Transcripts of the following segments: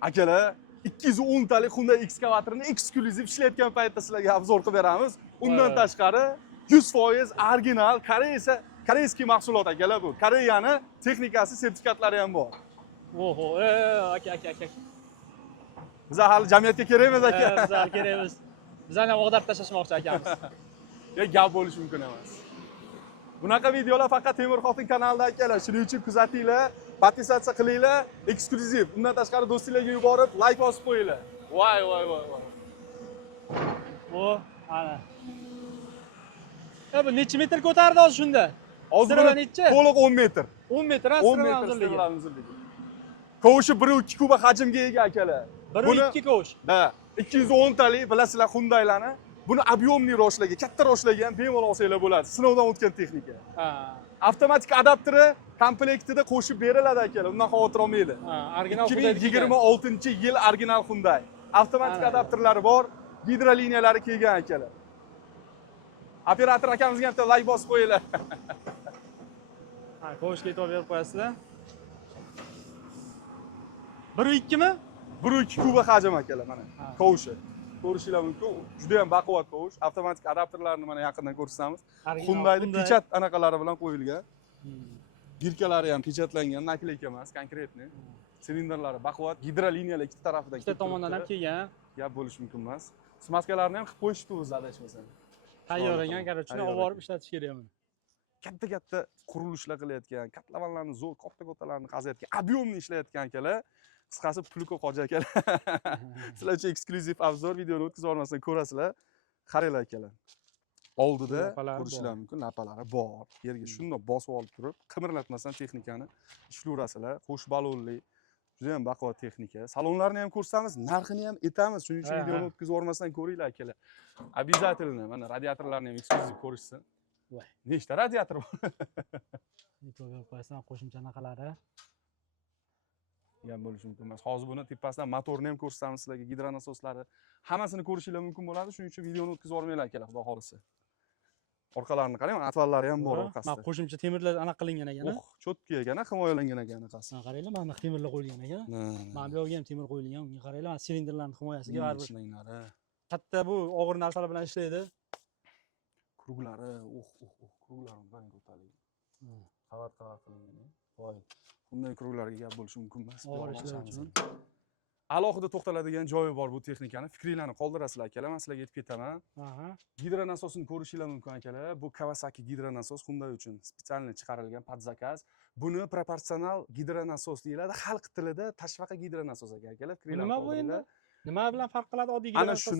Akalar 210 talik Hyundai ekskavatorni eksklyuziv ishlayotgan paytda sizlarga obzor qilib beramiz. Undan tashqari 100% original koreyskiy mahsulot akalar bu. Koreyani texnikasi, sertifikatlari ham bor. Oho, aka. Biz hali jamiyatga kerakmiz aka. Biz hali kerakmiz. Bizani og'darib tashlashmoqchi akamiz. Gap bo'lishi mumkin emas. Bunaqa videolar faqat Temur Xotin kanalida akalar. Shuning uchun kuzatinglar, podpisatsiya qilinglar, eksklyuziv. Undan tashqari do'stinglarga yuborib, like bosib qo'yinglar. Voy. Bu ana. Bu necha metr ko'tardi hozir shunda? Hozir necha? to'liq 10 metr. 10 metr, 10 metr uzunligi. Kovushi 1.2 kuba hajmga ega akalar. 1.2 kovush. Da, 210 talik bilasizlar Hyundai'larni. Buni объемный roshlarga, katta roshlarga ham bemalol olsanglar bo'ladi. Sinovdan o'tgan texnika. Avtomatik adapteri komplektida qo'shib beriladi akalar. Undan xavotir olmanglar. Original 2026-yil original Hyundai. Avtomatik adapterlari bor, gidroliniyalari kelgan akalar. Operator akamizga ham like bosib qo'yinglar. Kovushga e'tibor berib qo'yasizlar. 1.2 mi? 1.2 kuba hajm akalar mana. Kovushi. Ko'rishinglar mumkin. Juda ham baquvvat kovush. Avtomatik adapterlarni mana yaqindan ko'rsatamiz. Hyundai'ning pechat anaqalari bilan qo'yilgan. Dirkalari ham pechatlangan, nakleyka emas, konkretniy. Silindrlari baquvvat, gidroliniyalar ikki tarafidan ikkita tomondan ham kelgan. Gap bo'lishi mumkin emas. Smaskalarni ham qilib qo'yishdi o'zi adashmasam. Tayyorlangan, короче, olib borib ishlatish kerak uni. Katta qurilishlar qilayotgan, katlavanlarni zo'r, katta-kattalarni qaziyotgan, объемный ishlayotgan akalar. Qisqasi puli ko'p hoji akalar. Sizlar uchun eksklyuziv obzor videoni o'tkazib olmasdan ko'rasizlar. Qaranglar akalar. Oldida ko'rishinglar mumkin, lapalari bor. Yerga shundoq bosib olib turib, qimirlatmasdan texnikani ishlayverasizlar. Qo'sh balonli, juda ham baquvvat texnika. Salonlarni ham ko'rsatamiz, narxini ham aytamiz. Shuning uchun videoni o'tkazib olmasdan ko'ringlar akalar. Обязательно mana radiatorlarni ham eksklyuziv ko'rishsin. Voy. Nechta radiator bor? E'tibor berib qo'yasizlar, qo'shimcha anaqalari. Gap bo'lishi mumkin emas. Hozir buni tepasidan motorni ham ko'rsatamiz sizlarga, gidronasoslari, hammasini ko'rishinglar mumkin bo'ladi. Shuning uchun videoni o'tkazib olmanglar akalar, xudo xohlasa. Orqalarini qarang, atvallari ham bor orqasida. Mana qo'shimcha temirlar anaqa qilingan ekan. Cho'tka ekan, himoyalangan ekan anaqasi. Qaranglar, mana temirlar qo'yilgan ekan. Mana bu yerga ham temir qo'yilgan. Unga qaranglar, mana silindrlarning himoyasiga baribir. Katta bu og'ir narsalar bilan ishlaydi. Kruglari, kruglarni qarang ko'tarilgan. Qavat qilingan. Voy. Bunday kruglarga gap bo'lishi mumkin emas. Alohida to'xtaladigan joyi bor bu texnikani. Fikringlarni qoldirasizlar akalar, men sizlarga aytib ketaman. Gidronasosini ko'rishinglar mumkin akalar. Bu Kawasaki gidronasos Hyundai uchun spetsialniy chiqarilgan podzakaz. Buni proporsional gidronasos deyiladi. Xalq tilida tashvaqa gidronasos akalar. Nima bu endi? Nima bilan farq qiladi oddiy gidronasos?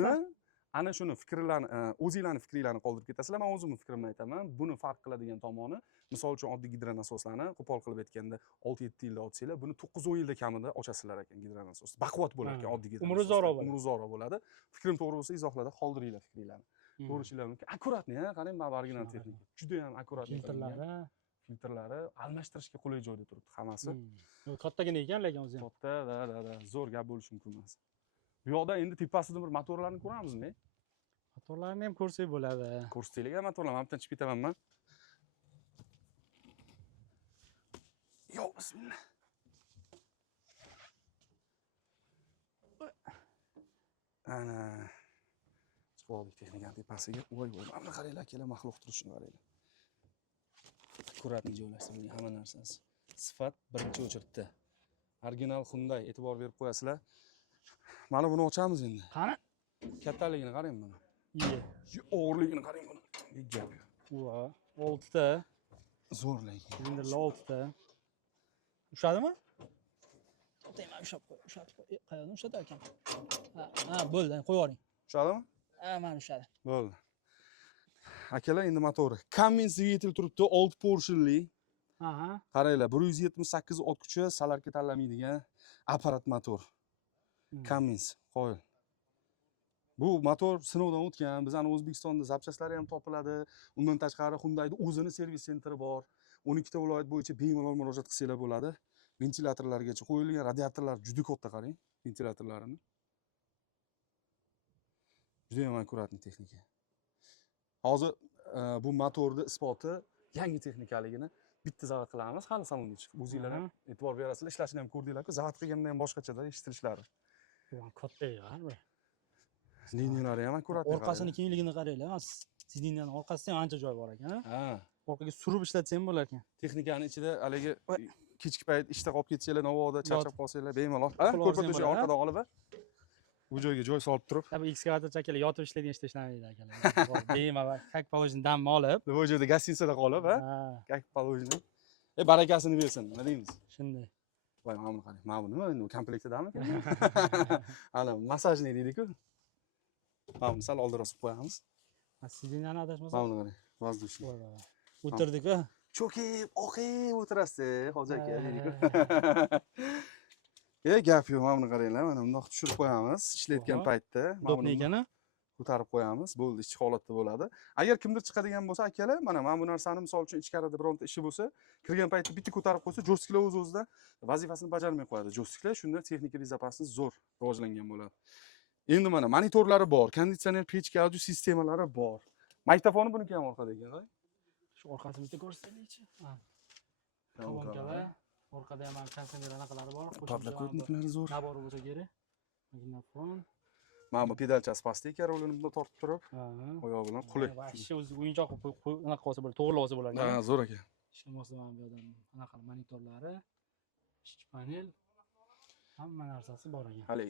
Ana shuni fikrlarni, o'zingizlarning fikringlarni qoldirib ketasizlar. Men o'zimning fikrimni aytaman. Buni farq qiladigan tomoni, misol uchun oddiy gidronasoslarni qo'pol qilib aytganda 6-7 yilda ochsanglar, buni 9-10 yilda kamida ochasizlar ekan gidronasos. Baquvvat bo'lar ekan oddiy gidronasos. Umri uzoq bo'ladi. Fikrim to'g'ri bo'lsa izohlarda qoldiringlar fikringlarni. Ko'rishinglar mumkin. Akkuratni, qarang, mana original texnika. Juda ham akkuratni. Filtrlari almashtirishga qulay joyda turibdi hammasi. Kattagina ekan, lekin o'zi ham. Katta, zo'r gap bo'lishi mumkin emas. Bu yoqda endi tepasidan bir motorlarni ko'ramizmi? Motorlarni ham ko'rsak bo'ladi. Ko'rsatinglar motorlarni, men bitta chiqib ketamanman. Yo, bismillah. Ana. Chiqib oldik texnikani tepasiga. Voy, mana qaranglar, kelar maxluq turishini qaranglar. Akkuratni joylashtirilgan hamma narsasi. Sifat birinchi o'chirtda. Original Hyundai, e'tibor berib qo'yasizlar. Mana buni ochamiz endi. Qani? Kattaligini qarang buni. Og'irligini qarang buni. Gap. 6 ta. Zo'r lekin. Silindrlar 6 ta. Ushadimi? O'tayman, ushab qo'y. Qayerdan ushatar ekan? Ha, bo'ldi, qo'yib yuboring. Ushadimi? Mana ushadi. Bo'ldi. Akalar, endi motori. Cummins dvigatel turibdi, 6 portionli. Qaranglar, 178 ot kuchi, salarka tanlamaydigan apparat motor. Cummins, qo'yil. Bu motor sinovdan o'tgan. Bizning O'zbekistonda zapchastlari ham topiladi. Undan tashqari Hyundai'da o'zining servis sentri bor. 12 ta viloyat bo'yicha bemalol murojaat qilsanglar bo'ladi. Ventilatorlargacha qo'yilgan, radiatorlar juda katta, qarang, ventilatorlarini. Juda ham akkuratni texnika. Hozir bu motorning isboti yangi texnikaligini bitta zavod qilamiz hali salonga chiqib. O'zinglar ham e'tibor berasizlar, ishlashini ham ko'rdinglar-ku, zavod qilganda ham boshqachada eshitilishlari. Bu katta ekan. Liniyalari ham akkurat. Orqasini kengligini qaranglar. Sidiniyani orqasida ham ancha joy bor ekan. Ha. Orqaga surib ishlatsa ham bo'lar ekan. Texnikani ichida haligi kechki payt ishda qolib ketsanglar, navoda charchab qolsanglar, bemalol. Qo'llarni Ko'rpa to'shak orqadan olib, bu joyga joy solib turib, Bu ekskavator chakalar yotib ishlaydigan ishda ishlamaydi akalar. Bemalol kak poложен damni olib, bu joyda gостиницада qolib, как положено. Barakasini bersin, nima deymiz? Shunday. Voy, mana buni qarang. Mana bu nima endi komplektidami ekan? Ana masajniy deydi-ku. Mana buni sal oldiroq olib qo'yamiz. Sidiniyani adashmasam. Mana buni qarang. Воздушный. O'tirdik-ku. Cho'kib, oqib o'tirasiz, hoji aka deydi-ku. Gap yo'q, mana buni qaranglar. Mana bundoq tushirib qo'yamiz ishlayotgan paytda. Dopni ekani. Ko'tarib qo'yamiz, bo'ldi, ichki holatda bo'ladi. Agar kimdir chiqadigan bo'lsa, akalar, mana bu narsani misol uchun ichkarida bironta ishi bo'lsa, kirgan paytda bitta ko'tarib qo'ysa, jo'stiklar o'z-o'zidan vazifasini bajarmay qo'yadi. Jo'stiklar shunda texnika bezopasnost zo'r rivojlangan bo'ladi. Endi mana monitorlari bor, konditsioner, pechka, audio sistemalari bor. Magnitofoni buniki ham orqada ekan. Shu orqasini bitta ko'rsataylikchi. Ha. Kolonkalar, orqada ham konditsioner anaqalari bor. Podlokotniklari zo'r. Nabor bo'lsa kerak. Magnitofon. Mana bu pedalchasi pastda ekan, rolini bunday tortib turib, oyoq bilan qulay. Vahshiy o'zi o'yinchoq unaqa qilsa bo'ladi, to'g'rilab olsa bo'ladi. Ha, zo'r ekan. Ishlamasa mana bu yerdan anaqa monitorlari, ishchi panel, hamma narsasi bor ekan. Hali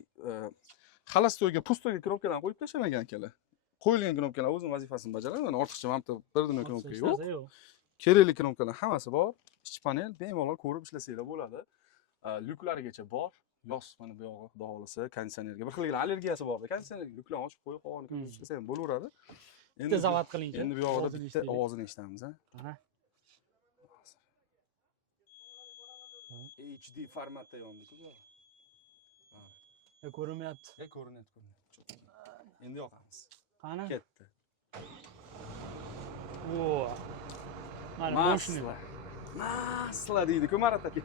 xalastoyga, pustoyga knopkalarni qo'yib tashlamagan akalar. Qo'yilgan knopkalar o'zining vazifasini bajaradi. Mana ortiqcha mana birdana knopka yo'q. Kerakli knopkalar hammasi bor. Ishchi panel bemalol ko'rib ishlasanglar bo'ladi. Lyuklarigacha bor. Yoz mana bu yog'i xudo xolisa konditsionerga bir xillik allergiyasi bor. Konditsionerga lyuklarni ochib qo'yib qolgan ishlasa ham bo'laveradi. Bitta zavod qiling. Endi bu yog'ida bitta ovozini eshitamiz, Aha. HD formatda yondi-ku bu. Ko'rinmayapti. Ko'rinyapti. Endi yoqamiz. Qani? Ketdi. O. Mana mashina. Masla deydi-ku Marat aka.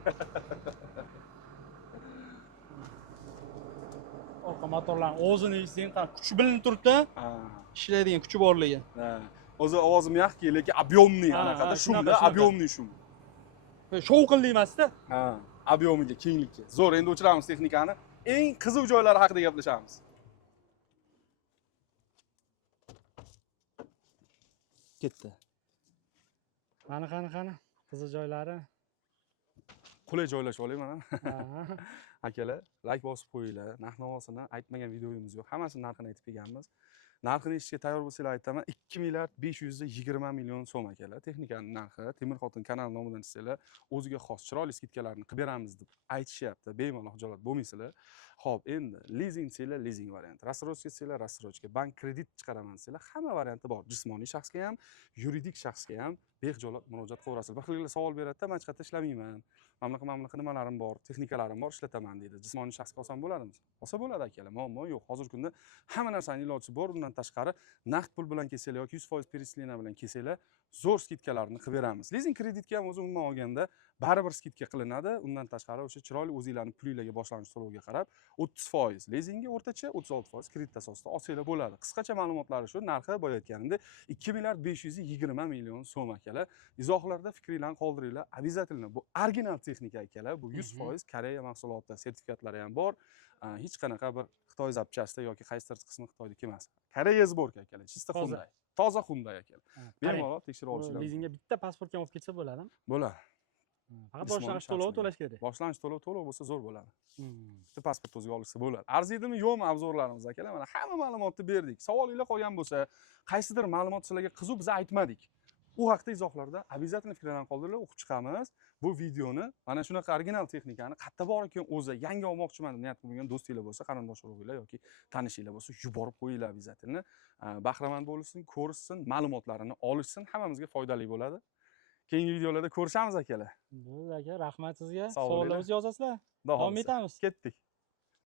Orqa motorlarning o'zini eshitsang, kuchi bilinib turibdi. Ishlaydigan kuchi borligi. O'zi ovozi mягкий, lekin объемный anaqada shumda, объемный shum. Shovqinli emas-da. Объемiga, kenglikka. Zo'r, endi o'chiramiz texnikani. Eng qiziq joylari haqida gaplashamiz. Ketdi. Qani. Qiziq joylari. Qulay joylashib olay mana. Akalar, like bosib qo'yinglar. Narx-navosini aytmagan videoyimiz yo'q. Hammasini narxini aytib kelganmiz. Narxini eshitishga tayyor bo'lsanglar aytaman, 2 milliard 520 million so'm akalar. Texnikaning narxi, Temir Xotin kanal nomidan sizlar o'ziga xos chiroyli skidkalarni qilib beramiz deb aytishyapti. Bemalol xijolat bo'lmaysizlar. Xo'p, endi lizing desanglar, lizing varianti. Рассрочка desanglar, рассрочка. Bank kredit chiqaraman desanglar, hamma varianti bor. Jismoniy shaxsga ham, yuridik shaxsga ham bexijolat murojaat qilaverasizlar. Bir xillar savol beradi-da, men chiqatda ishlamayman. Mamlaqa nimalarim bor, texnikalarim bor, ishlataman deydi. Jismoniy shaxsga olsam bo'ladimi? Olsa bo'ladi akalar, muammo yo'q. Hozirgi kunda hamma narsaning iloji bor. Undan tashqari naqd pul bilan kelsanglar yoki 100% перечисление bilan kelsanglar, zo'r skidkalarni qilib beramiz. Lizing kreditga ham o'zi umuman olganda baribir skidka qilinadi. Undan tashqari o'sha chiroyli o'zingizlarning pulinglarga boshlanish to'loviga qarab 30% lizingga o'rtacha, 36% kredit asosida olsanglar bo'ladi. Qisqacha ma'lumotlari shu. Narxi boya aytganimdek 2 milliard 520 million so'm akalar. Izohlarda fikringizni qoldiringlar. Обязательно bu original texnika akalar. Bu 100% Koreya mahsuloti, sertifikatlari ham bor. Hech qanaqa bir Xitoy zapchasti yoki qaysidir qismi Xitoyniki emas. Koreya sborka akalar. Chista Hyundai. Toza Hyundai akalar. Bemalol tekshirib olishingiz mumkin. Lizingga bitta pasportga olib ketsa bo'ladimi? Bo'ladi. Faqat boshlanish to'lovi to'lash kerak. Boshlanish to'lovi bo'lsa zo'r bo'ladi. Bitta pasport o'ziga olishsa bo'ladi. Arziydimi, yo'qmi obzorlarimiz akalar? Mana hamma ma'lumotni berdik. Savolinglar qolgan bo'lsa, qaysidir ma'lumot sizlarga qiziq biz aytmadik. U haqda izohlarda обязательно fikrlarni qoldiringlar, o'qib chiqamiz. Bu videoni mana shunaqa original texnikani qayerda bor ekan o'zi yangi olmoqchiman deb niyat qilgan do'stinglar bo'lsa, qarindosh urug'inglar yoki tanishinglar bo'lsa, yuborib qo'yinglar обязательно. Bahramand bo'lsin, ko'rsin, ma'lumotlarini olishsin, hammamizga foydali bo'ladi. Keyingi videolarda ko'rishamiz akalar. Bo'ldi aka, rahmat sizga. Sog' bo'linglar. Savollarni yozasizlar. Davom etamiz. Ketdik.